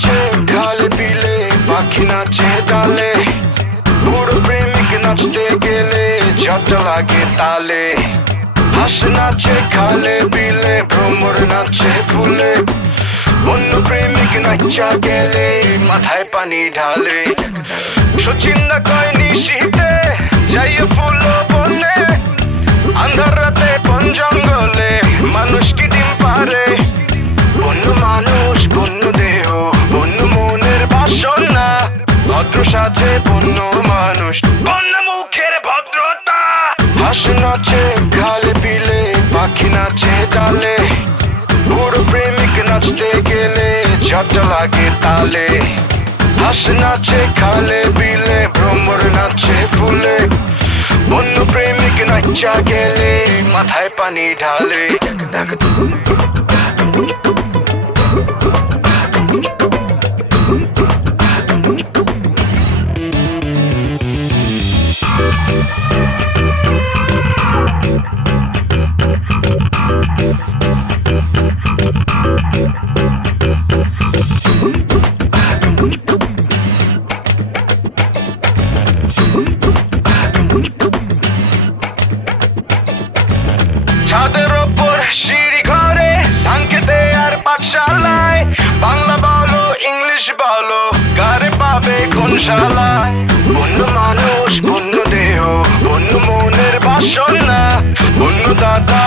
নাচে খালে বিলে, পাখি নাচে ডালে, বুড়ো প্রেমিক নাচতে গেলে ঝড় লাগে তালে। হাঁস নাচে খালে বিলে, ভ্রমর নাচে ফুলে, অন্য প্রেমিক নাচা গেলে মাথায় পানি ঢালে। সচিন্দা কয় নিশীতে যাইয়ে ফুল বনে, আন্ধার রাতে বন জঙ্গলে মানুষ কি ডিম পারে। বন্য মানুষ বন্য দেহ, বন্য মনের বাসনা, ভদ্র সাজে বন্য মানুষ, বন্য মুখের ভদ্রতা। হাঁস নাচে খালে বিলে, পাখি নাচে ডালে, বুড়ো প্রেমিক নাচতে গেলে ঝড় লাগে তালে। হাঁস নাচে খালে বিলে, ভ্রমর নাচে ফুলে, অন্য প্রেমিক নাচা গেলে মাথায় পানি ঢালে। ছাদের ওপর সিঁড়ি ঘরে, ধান খেতে আর পাঠশালায়, বাংলা বলো ইংলিশ বলো কারে পাবে কোন শালায়। বন্য মানুষ বন্য দেহ, বন্য মনের বাসনা, বন্য দাদা